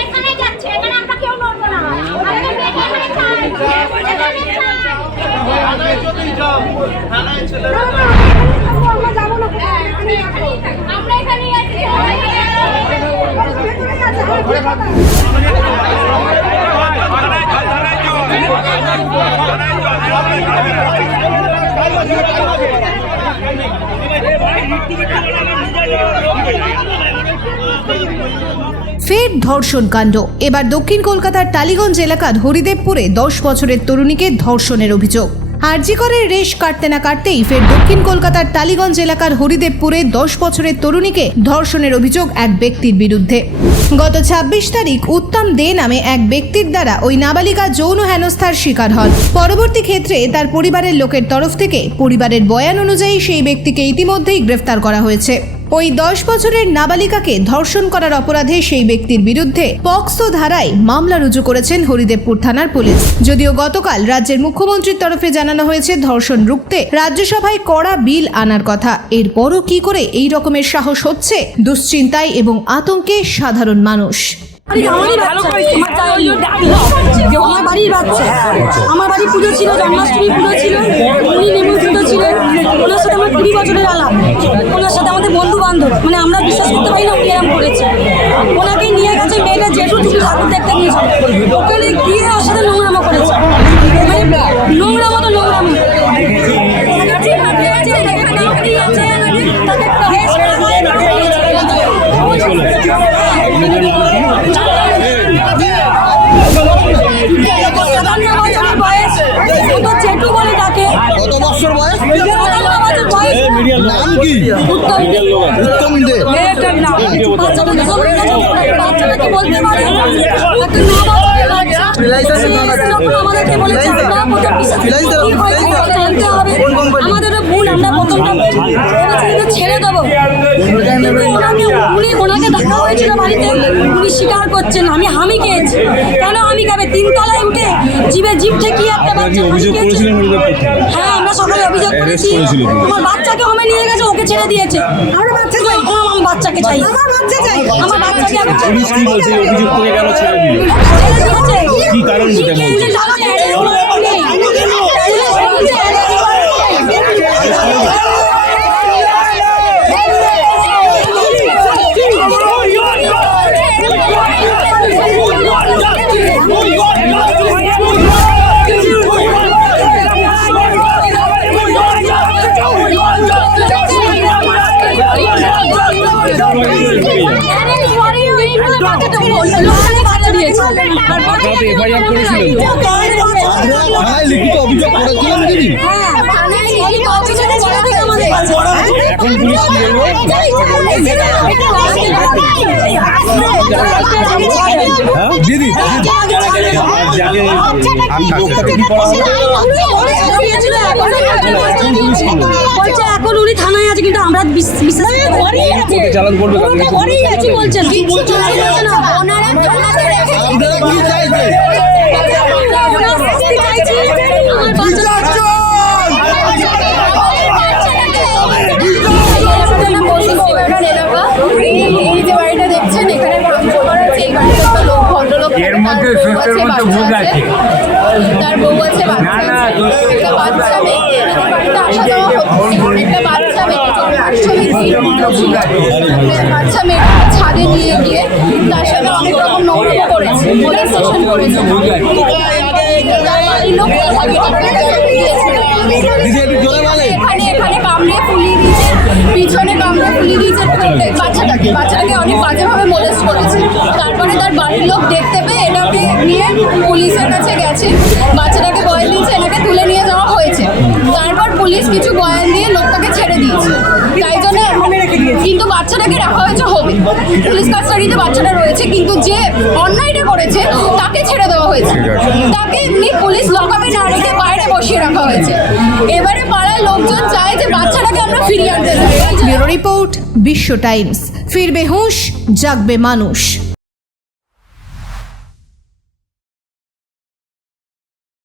এখানে যাচ্ছে এখানে আমরা কেউ নড়বো না এখানে চাই এখানে আমরা যাব না আমি এখানেই থাকি। আমরা এখানেই আছি ভেতরে যাচ্ছে ফের ধর্ষণ কাণ্ড। এবার দক্ষিণ কলকাতার টালিগঞ্জ এলাকার হরিদেবপুরে দশ বছরের তরুণীকে ধর্ষণের অভিযোগ। আরজিকরের রেশ কাটতে না কাটতেই ফের দক্ষিণ কলকাতার টালিগঞ্জ এলাকার হরিদেবপুরে দশ বছরের তরুণীকে ধর্ষণের অভিযোগ এক ব্যক্তির বিরুদ্ধে। গত ছাব্বিশ তারিখ উত্তম দে নামে এক ব্যক্তির দ্বারা ওই নাবালিকা যৌন হেনস্থার শিকার হন। পরবর্তী ক্ষেত্রে তার পরিবারের লোকের তরফ থেকে পরিবারের বয়ান অনুযায়ী সেই ব্যক্তিকে ইতিমধ্যেই গ্রেফতার করা হয়েছে। ওই দশ বছরের নাবালিকাকে ধর্ষণ করার অপরাধে সেই ব্যক্তির বিরুদ্ধে পক্সো ধারায় মামলা রুজু করেছেন হরিদেবপুর থানার পুলিশ। যদিও গতকাল রাজ্যের মুখ্যমন্ত্রীর তরফে জানানো হয়েছে ধর্ষণ রুখতে রাজ্যসভায় কড়া বিল আনার কথা। এরপরও কি করে এই রকমের সাহস হচ্ছে? দুশ্চিন্তায় এবং আতঙ্কে সাধারণ মানুষ। আমার বাড়ির বাচ্চা। বাড়ি পুজো ছিল জন্মাষ্টমী পুজো ছিল। উনি নিমন্ত্রিত ছিলেন ওনার সাথে আমার কুড়ি বছরের আলাপ। ওনার সাথে আমাদের বন্ধু বান্ধব মানে আমরা বিশ্বাস করতে পারি না উনি এরম করেছে। ওনাকে নিয়ে গেছে মেয়েটা জেঠু ঠাকুর দেখতে নিয়েছে ওখানে গিয়ে ওর সাথে নোংরামা করেছে। মানে নোংরামা তো নাম কি উত্তম দে। সব বলে, দেখা হয়েছিল বাড়িতে উনি স্বীকার করছেন আমি হামি খেয়েছি। কেন আমি খাবে? তিনতলায় উঠে জিভে জিভ ঠেকিয়ে একটা বাচ্চা অভিযোগ করেছিলেন হ্যাঁ আমরা সকালে অভিযোগ করেছি। আমার বাচ্চাকে হোমে নিয়ে গেছে ওকে ছেড়ে দিয়েছে। আমরা বাচ্চা চাই। আমার বাচ্চাকে চাই। আমার বাচ্চা চাই। আমার বাচ্চাকে আমি পুলিশ কি বলছে? অভিযোগ করে গেল ছেড়ে দিল? কি কারণ? লিখিত অভিযোগ করেছিলেন তিনি। হ্যাঁ এখন পুলিশ কি বলবে? হ্যাঁ? দিদি যাকে আমি লোকটাকে কি করা এখন উনি থানায় আছে কিন্তু আমরা বিশ্বাস চালান করবে বলছেন। কি ওনার সুস্থের মধ্যে ভুল আছে? তার বউ আছে বাচ্চা না, না, একটা বাচ্চা মেয়ে এনাদের বাড়িতে আসা যাওয়া একটা বাচ্চা মেয়ে পাঁচশো বাচ্চা মেয়ে ছাদে নিয়ে গিয়ে তার সাথে অনেক রকম নৌরূপ করেছে পুলিশ স্টেশন করেছে। পিছনে কামড়ে ফুলিয়ে দিয়েছে বাচ্চাটাকে বাচ্চাটাকে অনেক বাজেভাবে মোলেস্ট করেছে তারপরে তার বাড়ির লোক দেখতে পেয়ে এটাকে নিয়ে পুলিশের কাছে গেছে বাচ্চাটাকে বয়ান দিয়েছে এনাকে তুলে নিয়ে যাওয়া হয়েছে তারপর পুলিশ কিছু বয়ান দিয়ে লোকটাকে ছেড়ে দিয়েছে তাই জন্য কিন্তু বাচ্চাটাকে রাখা হয়েছে হবে পুলিশ কাস্টাডিতে বাচ্চাটা রয়েছে কিন্তু যে অন্যায়টা করেছে ছেড়ে দেওয়া হয়েছে। তাকে এমনি পুলিশ লকআপে না রেখে বাইরে বসিয়ে রাখা হয়েছে। এবারে পাড়ার লোকজন চায় যে বাচ্চাটাকে আমরা ফিরিয়ে আনতে চাই রিপোর্ট বিশ্ব টাইমস। ফিরবে হুঁশ জাগবে মানুষ।